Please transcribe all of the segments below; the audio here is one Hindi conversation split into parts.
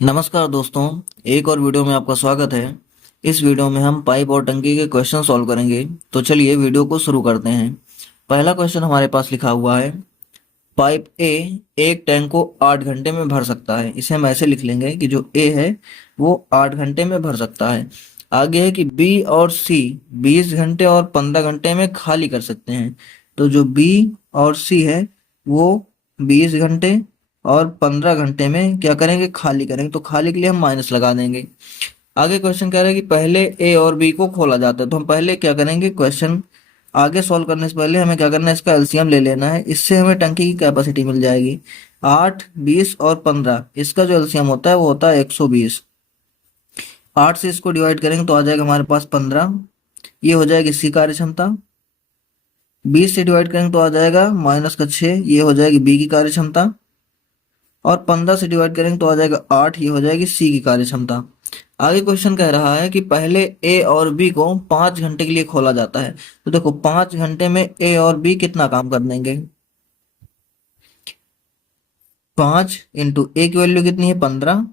नमस्कार दोस्तों, एक और वीडियो में आपका स्वागत है। इस वीडियो में हम पाइप और टंकी के क्वेश्चन सॉल्व करेंगे। तो चलिए वीडियो को शुरू करते हैं। पहला क्वेश्चन हमारे पास लिखा हुआ है, पाइप ए एक टैंक को 8 घंटे में भर सकता है। इसे हम ऐसे लिख लेंगे कि जो ए है वो 8 घंटे में भर सकता है। आगे है कि बी और सी 20 घंटे और 15 घंटे में खाली कर सकते हैं। तो जो बी और सी है वो 20 घंटे और 15 घंटे में क्या करेंगे, खाली करेंगे। तो खाली के लिए हम माइनस लगा देंगे। आगे क्वेश्चन कह रहा है कि पहले ए और बी को खोला जाता है। तो हम पहले क्या करेंगे, क्वेश्चन आगे सॉल्व करने से पहले हमें क्या करना है, इसका एलसीएम ले लेना है। इससे हमें टंकी की कैपेसिटी मिल जाएगी 8, 20 और 15। इसका जो एलसीएम होता है वो होता है 120। 8 से इसको डिवाइड करेंगे तो आ जाएगा हमारे पास 15। ये हो जाएगी सी कार्य क्षमता। 20 से डिवाइड करेंगे तो आ जाएगा -6, ये हो जाएगी बी की कार्य क्षमता। और 15 से डिवाइड करेंगे तो आ जाएगा 8, ये हो जाएगी सी की कार्य क्षमता। आगे क्वेश्चन कह रहा है कि पहले ए और बी को 5 घंटे के लिए खोला जाता है। तो देखो 5 घंटे में ए और बी कितना काम कर देंगे। 5 इंटू ए की वैल्यू कितनी है 15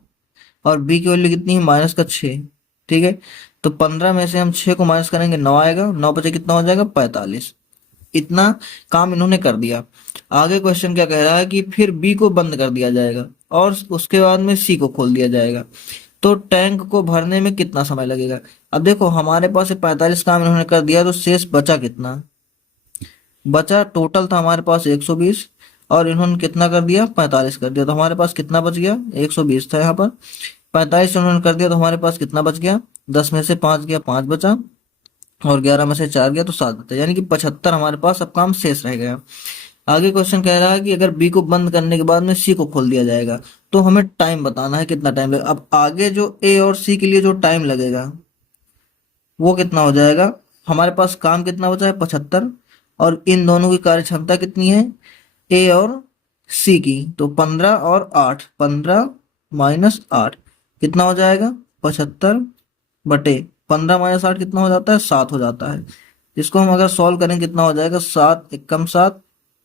और बी की वैल्यू कितनी है -6। ठीक है, तो 15 में से हम 6 को माइनस करेंगे 9 आएगा, 9 बचे कितना हो जाएगा 45। इतना काम इन्होंने कर दिया। आगे क्वेश्चन क्या कह रहा है कि फिर बी को बंद कर दिया जाएगा और उसके बाद में सी को खोल दिया जाएगा। तो टैंक को भरने में कितना समय लगेगा। अब देखो हमारे पास 45 काम इन्होंने कर दिया, तो शेष बचा कितना। बचा टोटल था हमारे पास 120 और इन्होंने कितना कर दिया 45 कर दिया। तो हमारे पास कितना बच गया, 120 था यहाँ पर, 45 उन्होंने कर दिया तो हमारे पास कितना बच गया, 10 में से 5 गया 5 बचा और 11 में से 4 गया तो 7 बचा, यानी कि 75 हमारे पास अब काम शेष रह गया। आगे क्वेश्चन कह रहा है कि अगर बी को बंद करने के बाद में सी को खोल दिया जाएगा तो हमें टाइम बताना है, कितना टाइम लगेगा। अब आगे जो ए और सी के लिए जो टाइम लगेगा वो कितना हो जाएगा। हमारे पास काम कितना बचा है 75 और इन दोनों की कार्य क्षमता कितनी है ए और सी की, तो 15 और 8, 15 माइनस 8 कितना हो जाएगा 75 बटे 15 माइनस 8 कितना हो जाता है 7 हो जाता है। इसको हम अगर सॉल्व करें कितना हो जाएगा, 7 एकम 7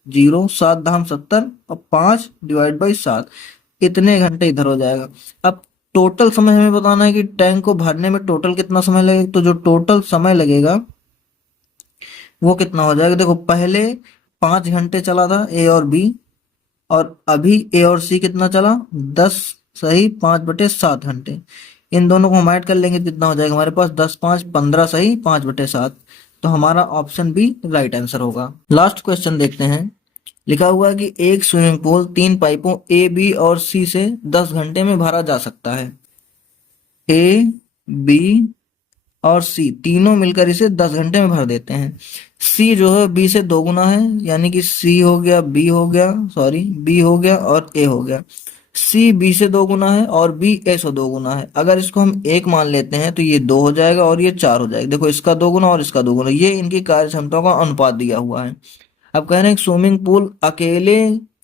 जीरो, 7 धाम 70 और 5 डिवाइड बाई 7, इतने घंटे इधर हो जाएगा। अब टोटल समय हमें बताना है कि टैंक को भरने में टोटल कितना समय लगेगा। तो जो टोटल समय लगेगा वो कितना हो जाएगा, देखो पहले 5 घंटे चला था ए और बी और अभी ए और सी कितना चला 10 सही 5/7 घंटे। इन दोनों को हम ऐड कर लेंगे कितना हो जाएगा हमारे पास 10 5 15 सही 5/7। तो हमारा ऑप्शन बी राइट आंसर होगा। लास्ट क्वेश्चन देखते हैं। लिखा हुआ है कि एक स्विमिंग पूल 3 पाइपों ए बी और सी से 10 घंटे में भरा जा सकता है। ए बी और सी तीनों मिलकर इसे 10 घंटे में भर देते हैं। सी जो है बी से दोगुना है, यानी कि सी हो गया बी हो गया, सॉरी बी हो गया और ए हो गया। सी बी से दोगुना है और बी ए से दोगुना है। अगर इसको हम 1 मान लेते हैं तो ये 2 हो जाएगा और ये 4 हो जाएगा। देखो इसका दोगुना और इसका दोगुना, ये इनकी कार्य क्षमता का अनुपात दिया हुआ है। अब कह रहे हैं स्विमिंग पूल अकेले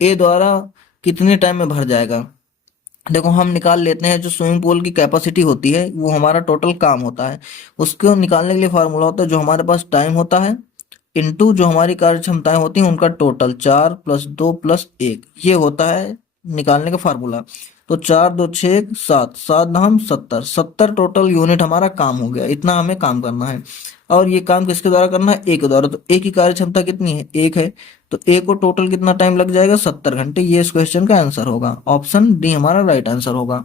ए द्वारा कितने टाइम में भर जाएगा। देखो हम निकाल लेते हैं, जो स्विमिंग पूल की कैपेसिटी होती है वो हमारा टोटल काम होता है। उसको निकालने के लिए फार्मूला होता है जो हमारे पास टाइम होता है इनटू जो हमारी कार्य क्षमताएं होती हैं उनका टोटल, 4 + 2 + 1, ये होता है निकालने का फार्मूला। तो 4 2 6 7, 7 धाम 70, 70 टोटल यूनिट हमारा काम हो गया। इतना हमें काम करना है और ये काम किसके द्वारा करना है, ए के द्वारा। तो ए की कार्य क्षमता कितनी है 1 है, तो ए को टोटल कितना टाइम लग जाएगा 70 घंटे। ये इस क्वेश्चन का आंसर होगा। ऑप्शन डी हमारा राइट आंसर होगा।